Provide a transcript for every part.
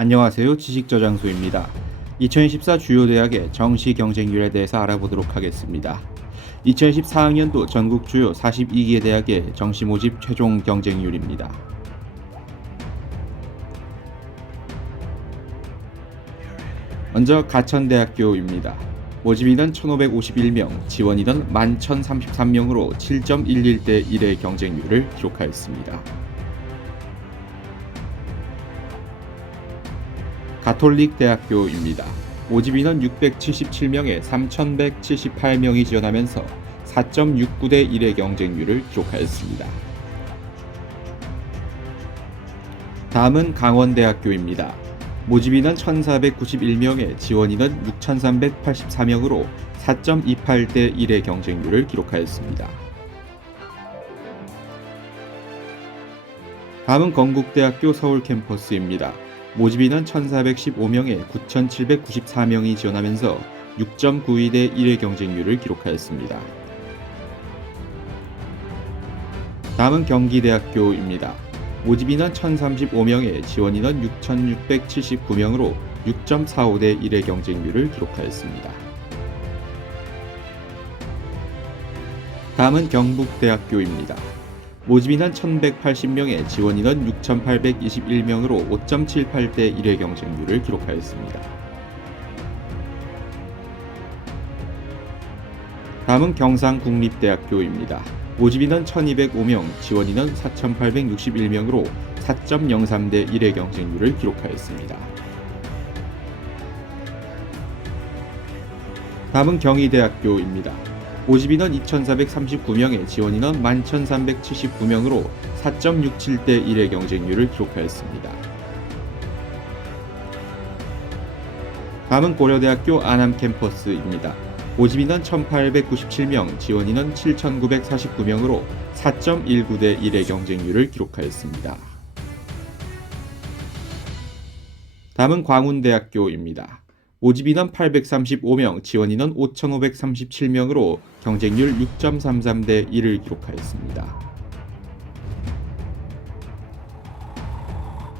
안녕하세요. 지식저장소입니다. 2014 주요 대학의 정시 경쟁률에 대해서 알아보도록 하겠습니다. 2014학년도 전국 주요 42개 대학의 정시 모집 최종 경쟁률입니다. 먼저 가천대학교입니다. 모집 인원 1551명, 지원 인원 11,033명으로 7.11대 1의 경쟁률을 기록하였습니다. 가톨릭 대학교입니다. 모집 인원 677명에 3,178명이 지원하면서 4.69대 1의 경쟁률을 기록하였습니다. 다음은 강원대학교입니다. 모집 인원 1,491명에 지원 인원 6,384명으로 4.28대 1의 경쟁률을 기록하였습니다. 다음은 건국대학교 서울 캠퍼스입니다. 모집 인원 1,415명에 9,794명이 지원하면서 6.92대 1의 경쟁률을 기록하였습니다. 다음은 경기대학교입니다. 모집 인원 1,035명에 지원 인원 6,679명으로 6.45대 1의 경쟁률을 기록하였습니다. 다음은 경북대학교입니다. 모집 인원 1,180명에 지원 인원 6,821명으로 5.78대 1의 경쟁률을 기록하였습니다. 다음은 경상국립대학교입니다. 모집 인원 1,205명, 지원 인원 4,861명으로 4.03대 1의 경쟁률을 기록하였습니다. 다음은 경희대학교입니다. 모집 인원 2,439명에 지원 인원 11,379명으로 4.67대 1의 경쟁률을 기록하였습니다. 다음은 고려대학교 안암 캠퍼스입니다. 모집 인원 1,897명, 지원 인원 7,949명으로 4.19대 1의 경쟁률을 기록하였습니다. 다음은 광운대학교입니다. 모집 인원 835명, 지원 인원 5,537명으로 경쟁률 6.33대 1을 기록하였습니다.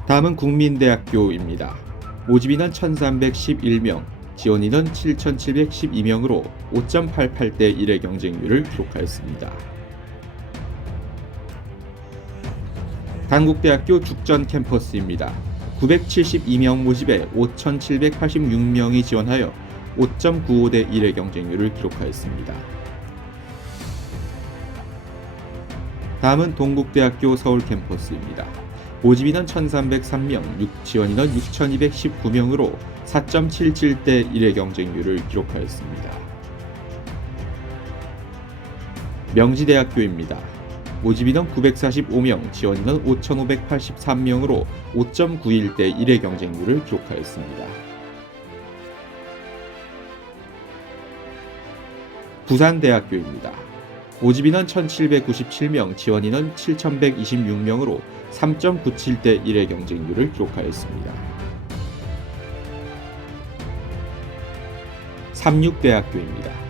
다음은 국민대학교입니다. 모집 인원 1,311명, 지원 인원 7,712명으로 5.88대 1의 경쟁률을 기록하였습니다. 단국대학교 죽전 캠퍼스입니다. 972명 모집에 5,786명이 지원하여 5.95대 1의 경쟁률을 기록하였습니다. 다음은 동국대학교 서울 캠퍼스입니다. 모집 인원 1,303명, 지원 인원 6,219명으로 4.77대 1의 경쟁률을 기록하였습니다. 명지대학교입니다. 모집 인원 945명, 지원 인원 5,583명으로 5.91대 1의 경쟁률을 기록하였습니다. 부산대학교입니다. 모집 인원 1,797명, 지원 인원 7,126명으로 3.97대 1의 경쟁률을 기록하였습니다. 삼육대학교입니다.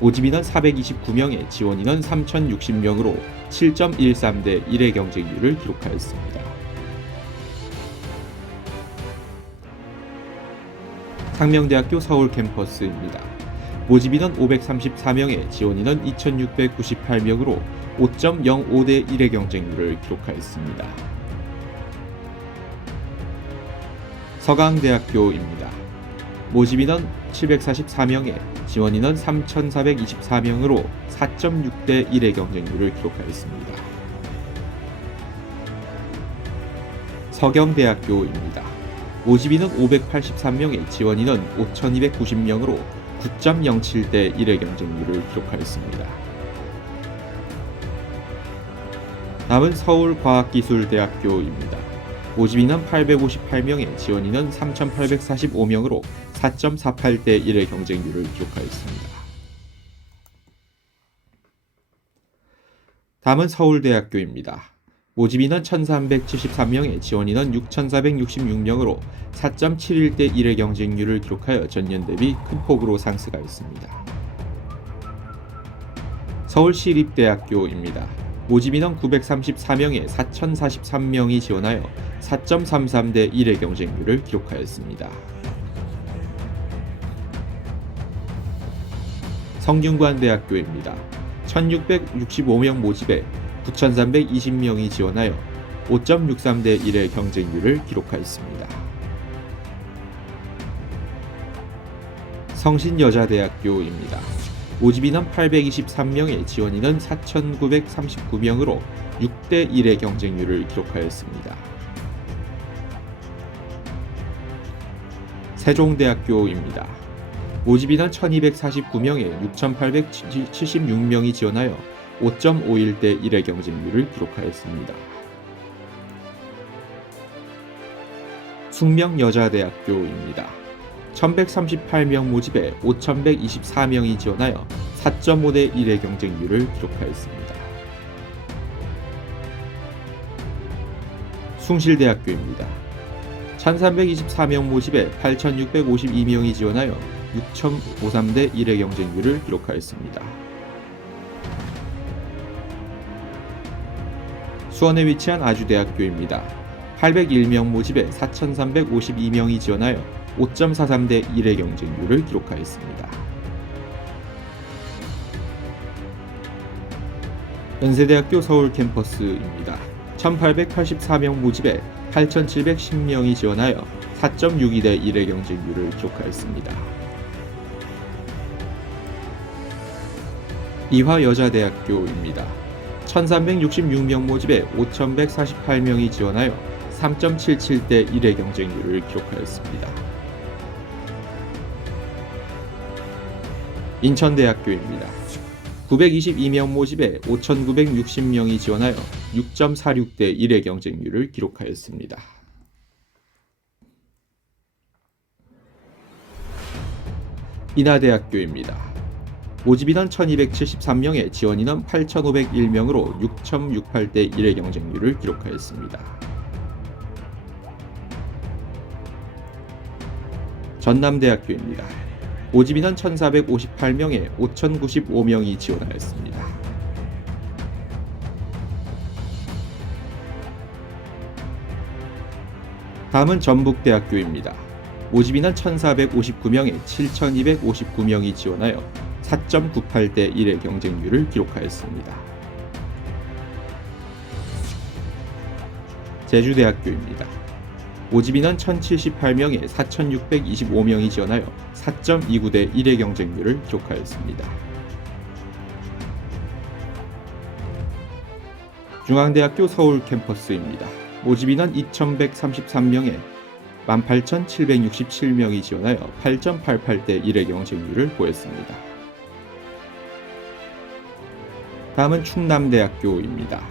모집 인원 429명에 지원 인원 3,060명으로 7.13대 1의 경쟁률을 기록하였습니다. 상명대학교 서울 캠퍼스입니다. 모집 인원 534명에 지원 인원 2,698명으로 5.05대 1의 경쟁률을 기록하였습니다. 서강대학교입니다. 모집 인원 744명에 지원 인원 3,424명으로 4.6대 1의 경쟁률을 기록하였습니다. 서경대학교입니다. 모집 인원 583명에 지원 인원 5,290명으로 9.07대 1의 경쟁률을 기록하였습니다. 다음은 서울과학기술대학교입니다. 모집 인원 858명에 지원 인원 3,845명으로 4.48대 1의 경쟁률을 기록하였습니다. 다음은 서울대학교입니다. 모집 인원 1,373명에 지원 인원 6,466명으로 4.71대 1의 경쟁률을 기록하여 전년 대비 큰 폭으로 상승하였습니다. 서울시립대학교입니다. 모집 인원 934명에 4,043명이 지원하여 4.33대 1의 경쟁률을 기록하였습니다. 성균관대학교입니다. 1665명 모집에 9320명이 지원하여 5.63대 1의 경쟁률을 기록하였습니다. 성신여자대학교입니다. 모집 인원 823명에 지원 인원 4,939명으로 6대 1의 경쟁률을 기록하였습니다. 세종대학교입니다. 모집 인원 1,249명에 6,876명이 지원하여 5.51대 1의 경쟁률을 기록하였습니다. 숙명여자대학교입니다. 1138명 모집에 5124명이 지원하여 4.5대 1의 경쟁률을 기록하였습니다. 숭실대학교입니다. 1324명 모집에 8652명이 지원하여 6.53대 1의 경쟁률을 기록하였습니다. 수원에 위치한 아주대학교입니다. 801명 모집에 4,352명이 지원하여 5.43대 1의 경쟁률을 기록하였습니다. 연세대학교 서울 캠퍼스입니다. 1884명 모집에 8,710명이 지원하여 4.62대 1의 경쟁률을 기록하였습니다. 이화여자대학교입니다. 1366명 모집에 5148명이 지원하여 3.77대 1의 경쟁률을 기록하였습니다. 인천대학교입니다. 922명 모집에 5,960명이 지원하여 6.46대 1의 경쟁률을 기록하였습니다. 인하대학교입니다. 모집 인원 1273명에 지원 인원 8501명으로 6.68대 1의 경쟁률을 기록하였습니다. 전남대학교입니다. 모집 인원 1458명에 5095명이 지원하였습니다. 다음은 전북대학교입니다. 모집 인원 1459명에 7259명이 지원하여 4.98대 1의 경쟁률을 기록하였습니다. 제주대학교입니다. 모집 인원 1078명에 4625명이 지원하여 4.29대 1의 경쟁률을 기록하였습니다. 중앙대학교 서울 캠퍼스입니다. 모집 인원 2133명에 18,767명이 지원하여 8.88대 1의 경쟁률을 보였습니다. 다음은 충남대학교입니다.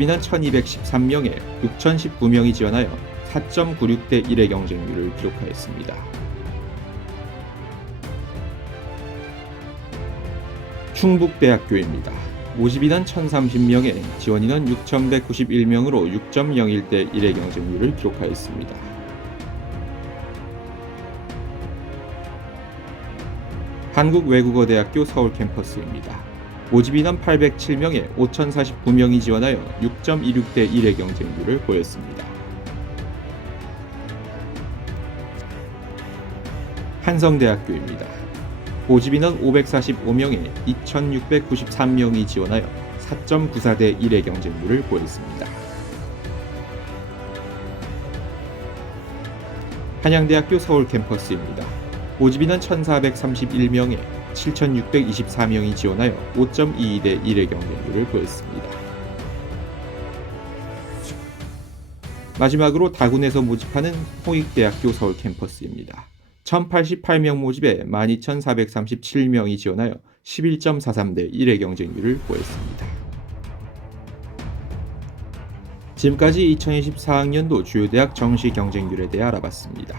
인원 1213명에 6019명이 지원하여 4.96대 1의 경쟁률을 기록하였습니다. 충북대학교입니다. 인원 1030명에 지원 인원 6191명으로 6.01대 1의 경쟁률을 기록하였습니다. 한국외국어대학교 서울 캠퍼스입니다. 모집 인원 807명에 5049명이 지원하여 6.26대 1의 경쟁률을 보였습니다. 한성대학교입니다. 모집 인원 545명에 2693명이 지원하여 4.94대 1의 경쟁률을 보였습니다. 한양대학교 서울 캠퍼스입니다. 모집 인원 1431명에 7624명이 지원하여 5.22대 1의 경쟁률을 보였습니다. 마지막으로 다군에서 모집하는 홍익대학교 서울 캠퍼스입니다. 1088명 모집에 12437명이 지원하여 11.43대 1의 경쟁률을 보였습니다. 지금까지 2024학년도 주요 대학 정시 경쟁률에 대해 알아봤습니다.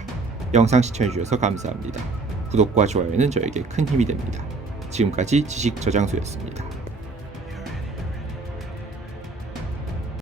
영상 시청해주셔서 감사합니다. 구독과 좋아요는 저에게 큰 힘이 됩니다. 지금까지 지식 저장소였습니다.